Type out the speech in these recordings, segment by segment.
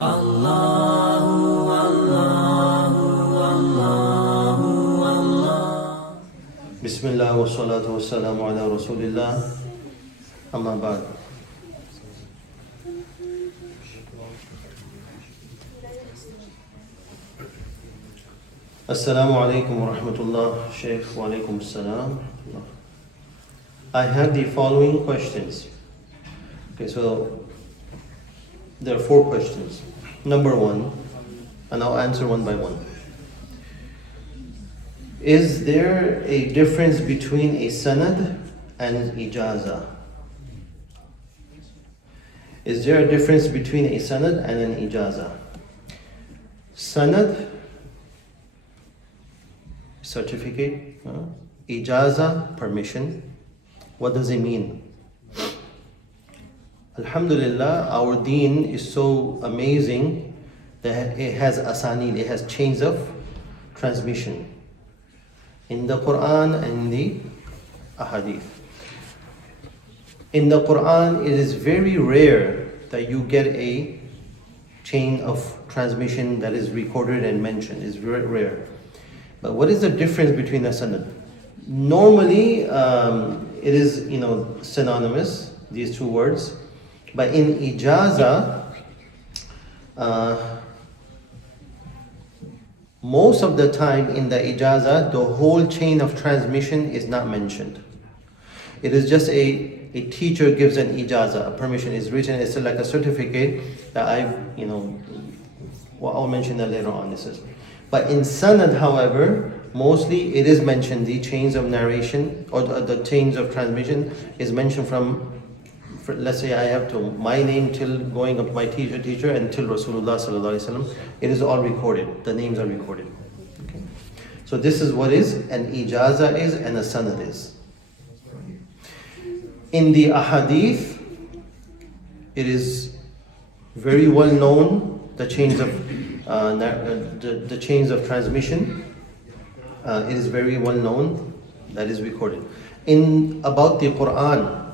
Bismillah wa salatu wa salamu ala Rasulillah. Amma ba'd. Assalamu alaikum wa rahmatullah. Shaykh wa alaikum assalam. I have the following questions. Okay, so there are 4 questions. Number 1, and I'll answer one by one. Is there a difference between a sanad and an ijaza? Is there a difference between a sanad and an ijaza? Sanad, certificate, ijaza, permission. What does it mean? Alhamdulillah, our deen is so amazing that it has asanid, it has chains of transmission in the Quran and in the ahadith. In the Quran, it is very rare that you get a chain of transmission that is recorded and mentioned. It's very rare. But what is the difference between a sanad? Normally, it is synonymous, these two words. But in ijaza, most of the time in the ijaza, the whole chain of transmission is not mentioned. It is just a teacher gives an ijaza, a permission is written, it's like a certificate that I'll mention that later on. But in sanad, however, mostly it is mentioned, the chains of narration or the chains of transmission is mentioned from, let's say I have to my name till going up my teacher until Rasulullah sallallahu alaihi wasallam. It is all recorded. The names are recorded. Okay. So this is what is an ijaza is and a sanad is. In the ahadith, it is very well known the chains of the chains of transmission. It is very well known that is recorded. About the Quran,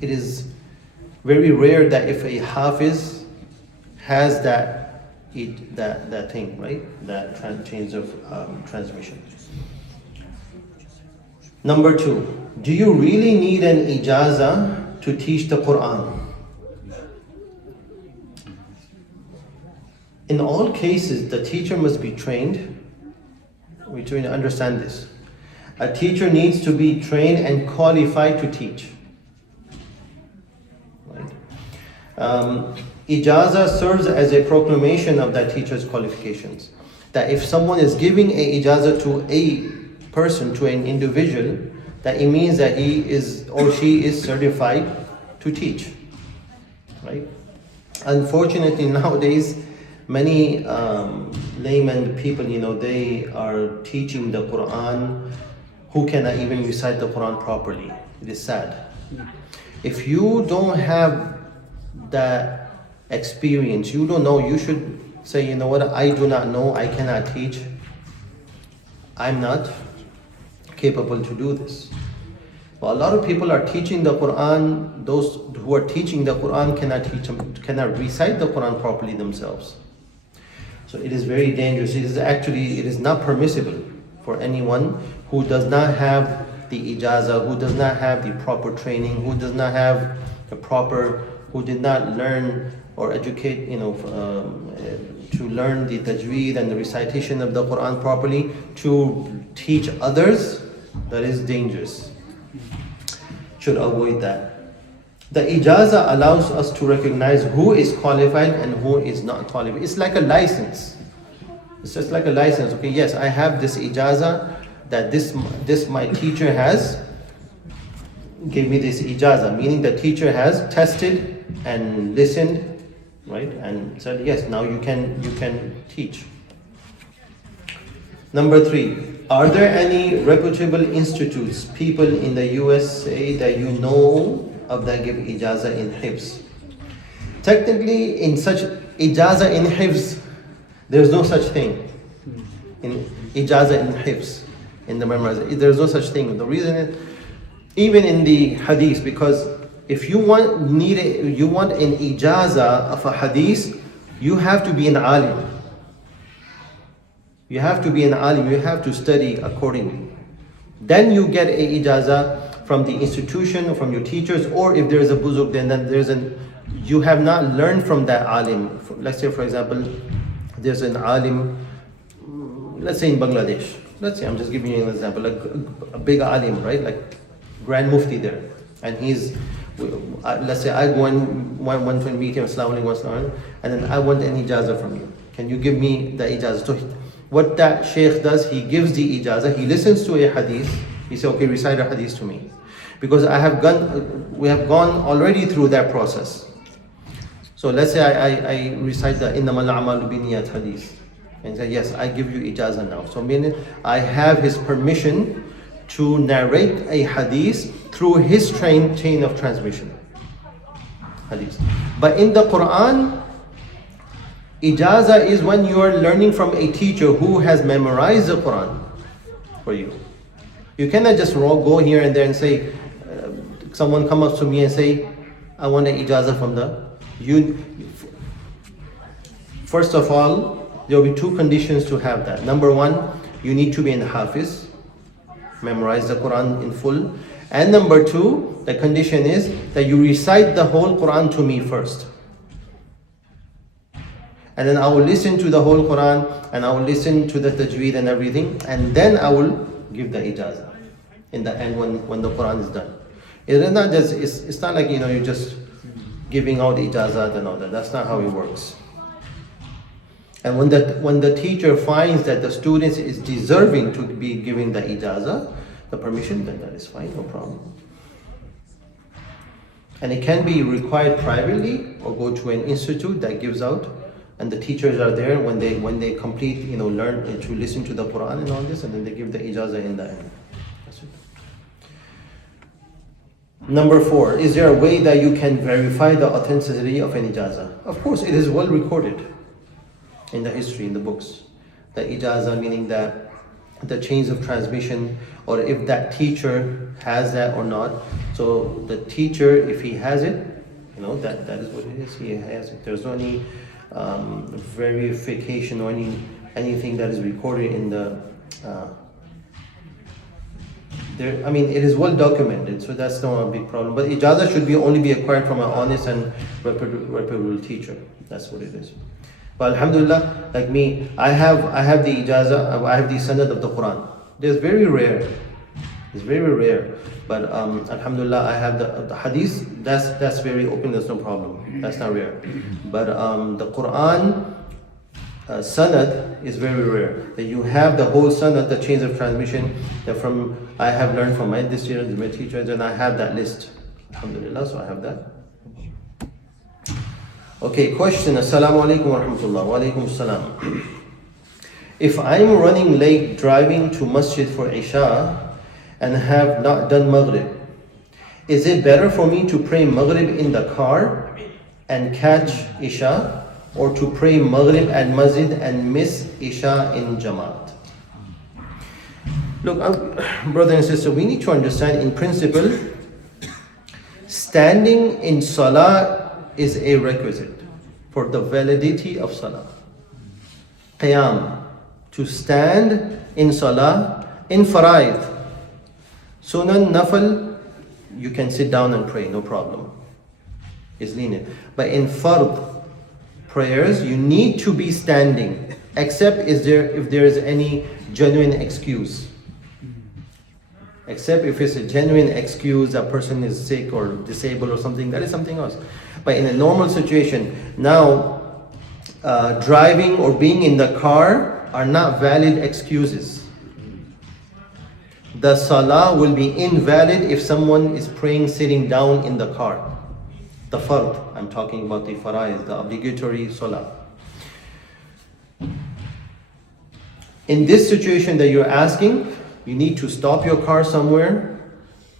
it is very rare that if a hafiz has that thing, right? That chains of transmission. Number 2, do you really need an ijaza to teach the Quran? In all cases, the teacher must be trained. We try to understand this. A teacher needs to be trained and qualified to teach. Ijaza serves as a proclamation of that teacher's qualifications. That if someone is giving a ijaza to a person, to an individual, that it means that he is or she is certified to teach. Right? Unfortunately, nowadays, many layman people, they are teaching the Quran who cannot even recite the Quran properly. It is sad. If you don't have that experience, you don't know, you should say, you know what, I do not know, I cannot teach, I'm not capable to do this. Well, a lot of people are teaching the Quran, those who are teaching the Quran cannot recite the Quran properly themselves. So it is very dangerous. It is not permissible for anyone who does not have the ijaza, who does not have the proper training, who does not have who did not learn or educate, to learn the tajweed and the recitation of the Quran properly, to teach others. That is dangerous. Should avoid that. The ijaza allows us to recognize who is qualified and who is not qualified. It's like a license. It's just like a license. Okay, yes, I have this ijaza that this my teacher has. Give me this ijaza, meaning the teacher has tested and listened, right, and said yes, now you can teach. Number 3, are there any reputable institutes, people in the USA that you know of that give ijaza in hifz? Technically, in such ijaza in hifz, there's no such thing. In ijaza in hifz, in the memorization, there's no such thing. The reason is, even in the hadith, because if you want an ijaza of a hadith, You have to be an alim. You have to be an alim, you have to study accordingly. Then you get a ijazah from the institution or from your teachers, or if there is a buzuk, then there's you have not learned from that alim. Let's say, for example, there's an alim, let's say in Bangladesh. Let's say, I'm just giving you an example, like a big alim, right? Like Grand Mufti there. And he's, let's say I want to meet him, Assalamu alaikum, and then I want an ijazah from you. Can you give me the ijazah? So what that sheikh does, he gives the ijazah, he listens to a hadith, he says, okay, recite a hadith to me. Because we have gone already through that process. So let's say I recite the innamal a'malu binniyat hadith, and say, yes, I give you ijazah now. So meaning I have his permission to narrate a hadith through his chain of transmission. Hadith. But in the Quran, ijazah is when you are learning from a teacher who has memorized the Quran for you. You cannot just go here and there and say, someone come up to me and say, I want an ijazah from you. First of all, there will be two conditions to have that. Number one, you need to be in hafiz, memorize the Quran in full. And number two, the condition is that you recite the whole Quran to me first. And then I will listen to the whole Quran, and I will listen to the tajweed and everything, and then I will give the ijazah in the end when the Quran is done. It's not just, it's not like, you're just giving out ijazah and all that. That's not how it works. And when the teacher finds that the student is deserving to be giving the ijazah, the permission, then that is fine, no problem. And it can be required privately or go to an institute that gives out, and the teachers are there when they complete, learn to listen to the Quran and all this, and then they give the ijazah in the end. That's it. Number 4, is there a way that you can verify the authenticity of an ijazah? Of course, it is well recorded in the history, in the books. The ijazah, meaning that the chains of transmission, or if that teacher has that or not. So the teacher, if he has it, that is what it is, he has it. There's no any verification or anything that is recorded in the it is well documented, so that's not a big problem. But ijazah should only be acquired from an honest and reputable teacher. That's what it is. But alhamdulillah, like me, I have the ijazah, I have the sanad of the Quran. It's very rare. But alhamdulillah, I have the hadith. That's very open. There's no problem. That's not rare. But the Quran sanad is very rare. That you have the whole sanad, the chains of transmission. That I have learned from my teachers, and I have that list. Alhamdulillah, so I have that. Okay, question. Assalamu alaikum wa rahmatullah. Wa alaikum assalam. If I'm running late driving to masjid for Isha and have not done Maghrib, is it better for me to pray Maghrib in the car and catch Isha, or to pray Maghrib at masjid and miss Isha in Jamaat? Look, brother and sister, we need to understand, in principle, standing in Salah is a requisite for the validity of Salah. Qiyam, to stand in Salah, in Faraid. Sunan, Nafal, you can sit down and pray, no problem. It's lenient. But in Fard prayers, you need to be standing, except if there is any genuine excuse. Except if it's a genuine excuse, a person is sick or disabled or something, that is something else. But in a normal situation, now driving or being in the car are not valid excuses. The salah will be invalid if someone is praying sitting down in the car. The fard, I'm talking about the faraiz, the obligatory salah. In this situation that you're asking, you need to stop your car somewhere,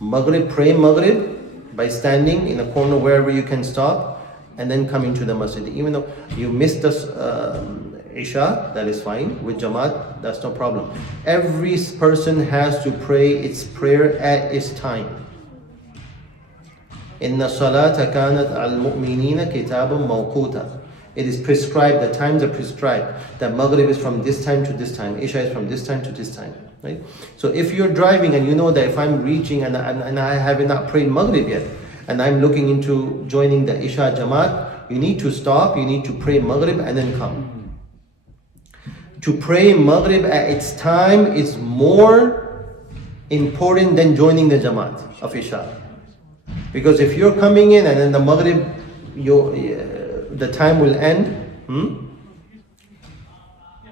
pray Maghrib by standing in a corner wherever you can stop, and then come into the masjid. Even though you missed the Isha, that is fine. With Jamaat, that's no problem. Every person has to pray its prayer at its time. Inna salata kanat al mu'minina kitabun mawquta. It is prescribed, the times are prescribed. That Maghrib is from this time to this time, Isha is from this time to this time. Right? So if you're driving and you know that if I'm reaching and I have not prayed Maghrib yet, and I'm looking into joining the Isha Jamaat, you need to stop, you need to pray Maghrib and then come. To pray Maghrib at its time is more important than joining the Jamaat of Isha. Because if you're coming in and then the Maghrib, the time will end,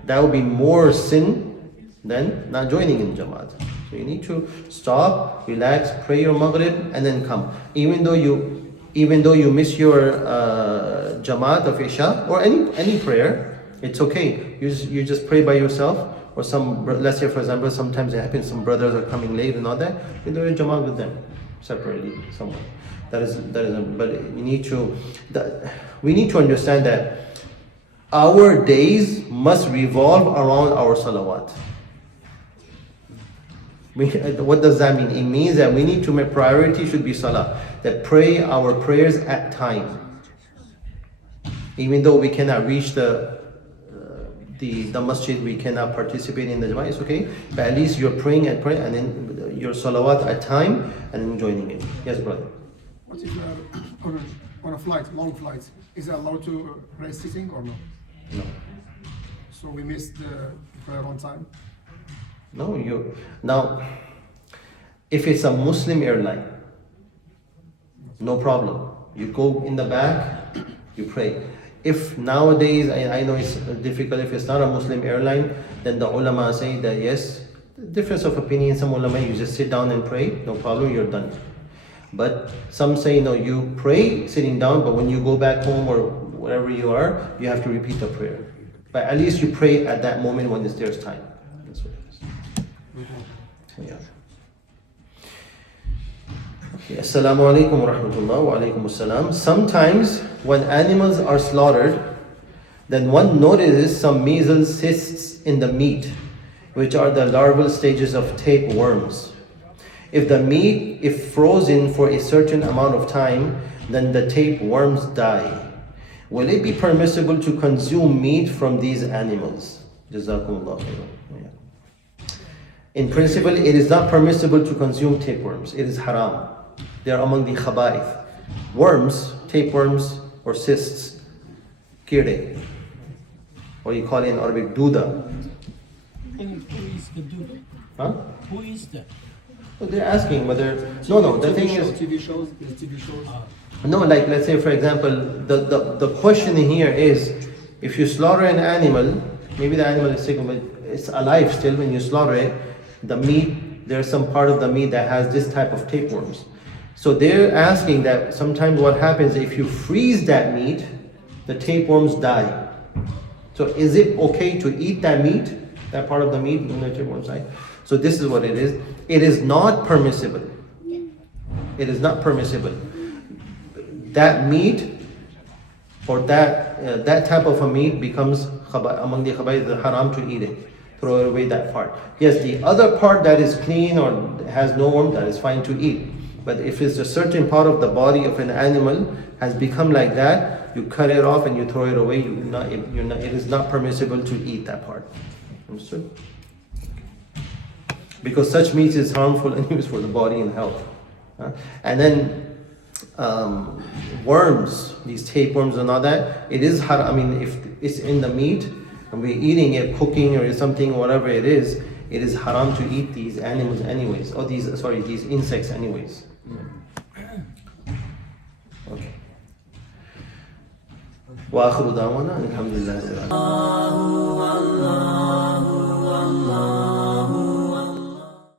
that will be more sin than not joining in Jamaat. So you need to stop, relax, pray your Maghrib and then come. Even though you miss your Jamaat of Isha or any prayer, it's okay. You just pray by yourself, or let's say for example, sometimes it happens some brothers are coming late and all that, you do your Jamaat with them separately somewhere. But we need to understand that our days must revolve around our salawat. What does that mean? It means that we need to make priority should be salah. That pray our prayers at time. Even though we cannot reach the masjid, we cannot participate in the jama'ah, it's okay. But at least you're praying and then your salawat at time and then joining it. Yes, brother. What if on a flight, long flight, is it allowed to pray sitting or no? No. So we missed the prayer on time? No, now, if it's a Muslim airline, no problem. You go in the back, you pray. If nowadays, I know it's difficult, if it's not a Muslim airline, then the ulama say that yes, difference of opinion, some ulama, you just sit down and pray, no problem, you're done. But some say, no, you pray sitting down, but when you go back home or wherever you are, you have to repeat the prayer. But at least you pray at that moment when there's time. That's what it is. Yeah. Okay. Assalamu alaikum wa rahmatullah wa alaikum assalam. Sometimes when animals are slaughtered, then one notices some measles cysts in the meat, which are the larval stages of tapeworms. If the meat is frozen for a certain amount of time, then the tapeworms die. Will it be permissible to consume meat from these animals? Jazakumullah khairan. In principle, it is not permissible to consume tapeworms. It is haram. They are among the khaba'ith. Worms, tapeworms or cysts, kire, or you call it in Arabic duda. Who is the dude? Huh? Who is that? So they're asking whether the thing is TV shows. no, like let's say for example, the question here is, if you slaughter an animal, maybe the animal is sick, but it's alive still. When you slaughter it, the meat, there's some part of the meat that has this type of tapeworms. So they're asking that sometimes what happens if you freeze that meat, the tapeworms die. So is it okay to eat that meat, that part of the meat when the tapeworms die? So this is what it is. It is not permissible. It is not permissible. That meat or that type of a meat becomes among the khaba'ith, haram to eat it. Throw away that part. Yes, the other part that is clean or has no worm, that is fine to eat. But if it's a certain part of the body of an animal has become like that, you cut it off and you throw it away. It is not permissible to eat that part. Understood? Because such meat is harmful anyways for the body and health. And then worms, these tapeworms and all that, it is haram. I mean, if it's in the meat and we're eating it, cooking or something, whatever it is haram to eat these animals anyways, or these insects anyways. Okay. وآخر دعوانا الحمد لله رب العالمين.